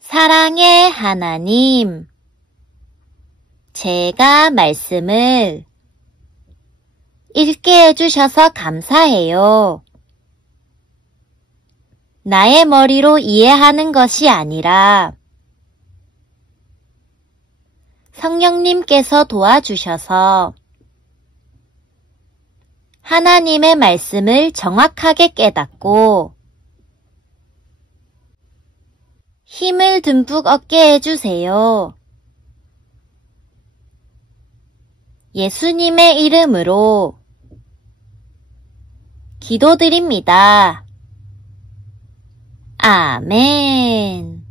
사랑의 하나님, 제가 말씀을 읽게 해주셔서 감사해요. 나의 머리로 이해하는 것이 아니라 성령님께서 도와주셔서 하나님의 말씀을 정확하게 깨닫고 힘을 듬뿍 얻게 해주세요. 예수님의 이름으로 기도드립니다. 아멘.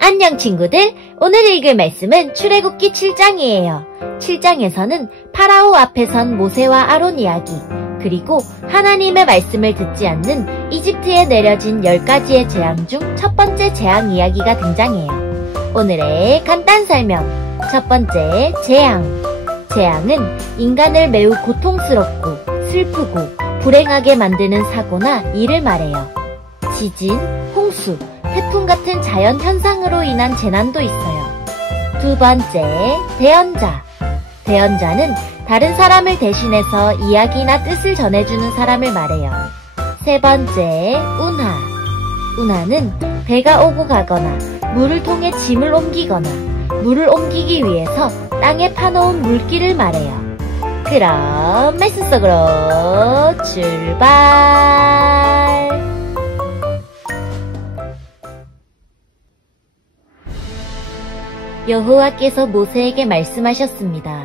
안녕 친구들, 오늘 읽을 말씀은 출애굽기 7장이에요. 7장에서는 파라오 앞에 선 모세와 아론 이야기, 그리고 하나님의 말씀을 듣지 않는 이집트에 내려진 10가지의 재앙 중 첫 번째 재앙 이야기가 등장해요. 오늘의 간단 설명. 첫 번째, 재앙. 재앙은 인간을 매우 고통스럽고 슬프고 불행하게 만드는 사고나 일을 말해요. 지진, 홍수, 태풍 같은 자연 현상으로 인한 재난도 있어요. 두 번째, 대언자. 대언자는 다른 사람을 대신해서 이야기나 뜻을 전해주는 사람을 말해요. 세 번째, 운하. 운하는 배가 오고 가거나 물을 통해 짐을 옮기거나 물을 옮기기 위해서 땅에 파놓은 물길을 말해요. 그럼 말씀 속으로 출발! 여호와께서 모세에게 말씀하셨습니다.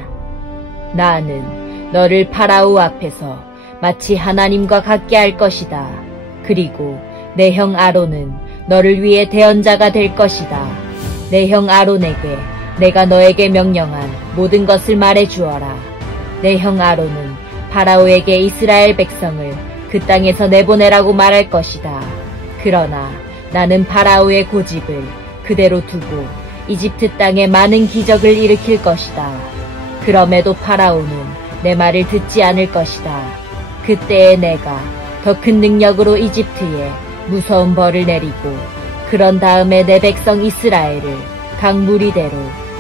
나는 너를 파라오 앞에서 마치 하나님과 같게 할 것이다. 그리고 내 형 아론은 너를 위해 대언자가 될 것이다. 내 형 아론에게 내가 너에게 명령한 모든 것을 말해주어라. 내 형 아론은 파라오에게 이스라엘 백성을 그 땅에서 내보내라고 말할 것이다. 그러나 나는 파라오의 고집을 그대로 두고 이집트 땅에 많은 기적을 일으킬 것이다. 그럼에도 파라오는 내 말을 듣지 않을 것이다. 그때에 내가 더 큰 능력으로 이집트에 무서운 벌을 내리고 그런 다음에 내 백성 이스라엘을 강무리대로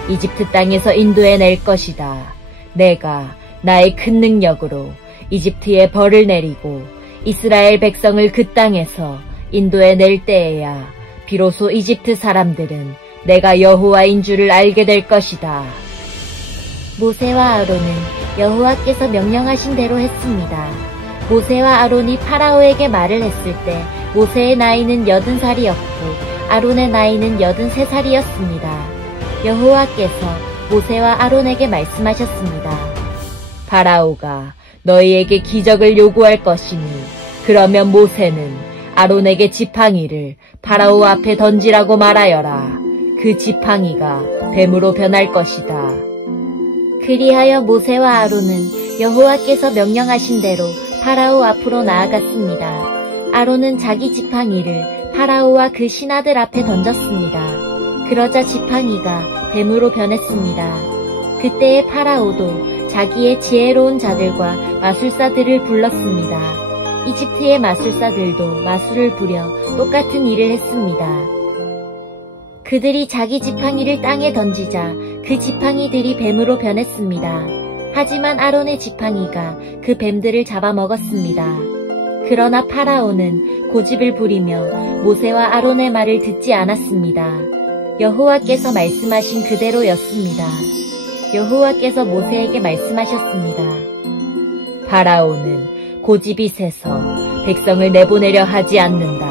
이집트 땅에서 인도해낼 것이다. 내가 나의 큰 능력으로 이집트에 벌을 내리고 이스라엘 백성을 그 땅에서 인도해낼 때에야 비로소 이집트 사람들은 내가 여호와인 줄을 알게 될 것이다. 모세와 아론은 여호와께서 명령하신 대로 했습니다. 모세와 아론이 파라오에게 말을 했을 때 모세의 나이는 80살이었고 아론의 나이는 83살이었습니다. 여호와께서 모세와 아론에게 말씀하셨습니다. 파라오가 너희에게 기적을 요구할 것이니 그러면 모세는 아론에게 지팡이를 파라오 앞에 던지라고 말하여라. 그 지팡이가 뱀으로 변할 것이다. 그리하여 모세와 아론은 여호와께서 명령하신 대로 파라오 앞으로 나아갔습니다. 아론은 자기 지팡이를 파라오와 그 신하들 앞에 던졌습니다. 그러자 지팡이가 뱀으로 변했습니다. 그때의 파라오도 자기의 지혜로운 자들과 마술사들을 불렀습니다. 이집트의 마술사들도 마술을 부려 똑같은 일을 했습니다. 그들이 자기 지팡이를 땅에 던지자 그 지팡이들이 뱀으로 변했습니다. 하지만 아론의 지팡이가 그 뱀들을 잡아먹었습니다. 그러나 파라오는 고집을 부리며 모세와 아론의 말을 듣지 않았습니다. 여호와께서 말씀하신 그대로였습니다. 여호와께서 모세에게 말씀하셨습니다. 파라오는 고집이 세서 백성을 내보내려 하지 않는다.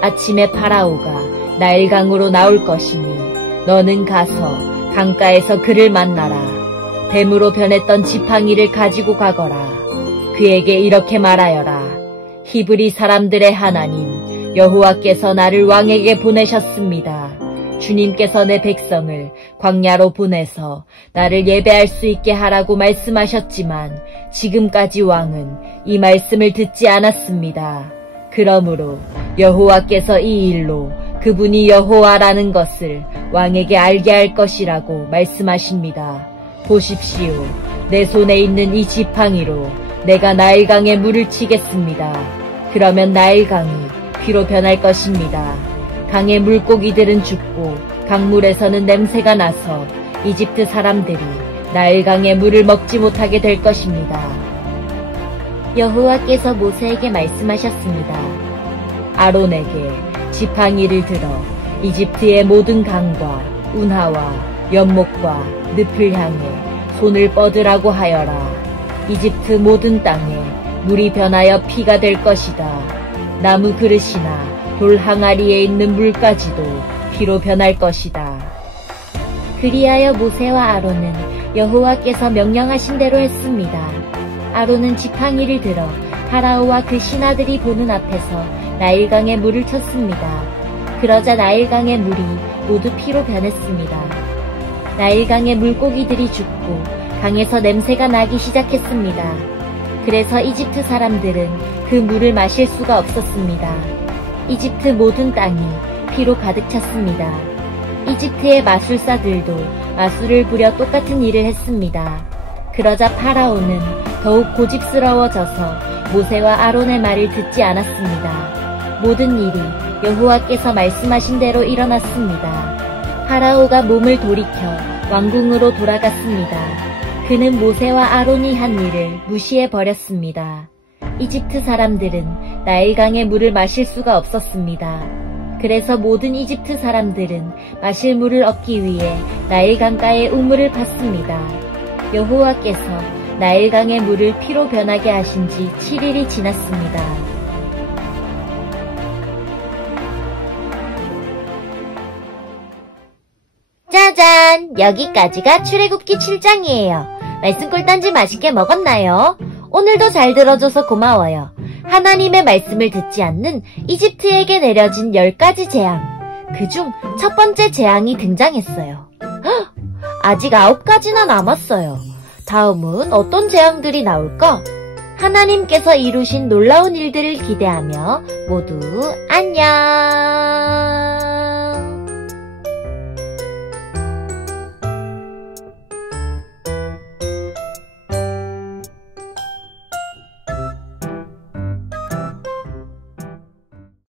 아침에 파라오가 나일강으로 나올 것이니 너는 가서 강가에서 그를 만나라. 뱀으로 변했던 지팡이를 가지고 가거라. 그에게 이렇게 말하여라. 히브리 사람들의 하나님 여호와께서 나를 왕에게 보내셨습니다. 주님께서 내 백성을 광야로 보내서 나를 예배할 수 있게 하라고 말씀하셨지만 지금까지 왕은 이 말씀을 듣지 않았습니다. 그러므로 여호와께서 이 일로 그분이 여호와라는 것을 왕에게 알게 할 것이라고 말씀하십니다. 보십시오. 내 손에 있는 이 지팡이로 내가 나일강에 물을 치겠습니다. 그러면 나일강이 피로 변할 것입니다. 강의 물고기들은 죽고 강물에서는 냄새가 나서 이집트 사람들이 나일강의 물을 먹지 못하게 될 것입니다. 여호와께서 모세에게 말씀하셨습니다. 아론에게 지팡이를 들어 이집트의 모든 강과 운하와 연못과 늪을 향해 손을 뻗으라고 하여라. 이집트 모든 땅에 물이 변하여 피가 될 것이다. 나무 그릇이나 돌 항아리에 있는 물까지도 피로 변할 것이다. 그리하여 모세와 아론은 여호와께서 명령하신 대로 했습니다. 아론은 지팡이를 들어 파라오와 그 신하들이 보는 앞에서 나일강에 물을 쳤습니다. 그러자 나일강의 물이 모두 피로 변했습니다. 나일강의 물고기들이 죽고 강에서 냄새가 나기 시작했습니다. 그래서 이집트 사람들은 그 물을 마실 수가 없었습니다. 이집트 모든 땅이 피로 가득 찼습니다. 이집트의 마술사들도 마술을 부려 똑같은 일을 했습니다. 그러자 파라오는 더욱 고집스러워져서 모세와 아론의 말을 듣지 않았습니다. 모든 일이 여호와께서 말씀하신 대로 일어났습니다. 파라오가 몸을 돌이켜 왕궁으로 돌아갔습니다. 그는 모세와 아론이 한 일을 무시해버렸습니다. 이집트 사람들은 나일강의 물을 마실 수가 없었습니다. 그래서 모든 이집트 사람들은 마실 물을 얻기 위해 나일강가에 우물을 팠습니다. 여호와께서 나일강의 물을 피로 변하게 하신 지 7일이 지났습니다. 짜잔! 여기까지가 출애굽기 7장이에요. 말씀 꿀단지 맛있게 먹었나요? 오늘도 잘 들어줘서 고마워요. 하나님의 말씀을 듣지 않는 이집트에게 내려진 10가지 재앙. 그중 첫 번째 재앙이 등장했어요. 헉! 아직 9가지나 남았어요. 다음은 어떤 재앙들이 나올까? 하나님께서 이루신 놀라운 일들을 기대하며 모두 안녕!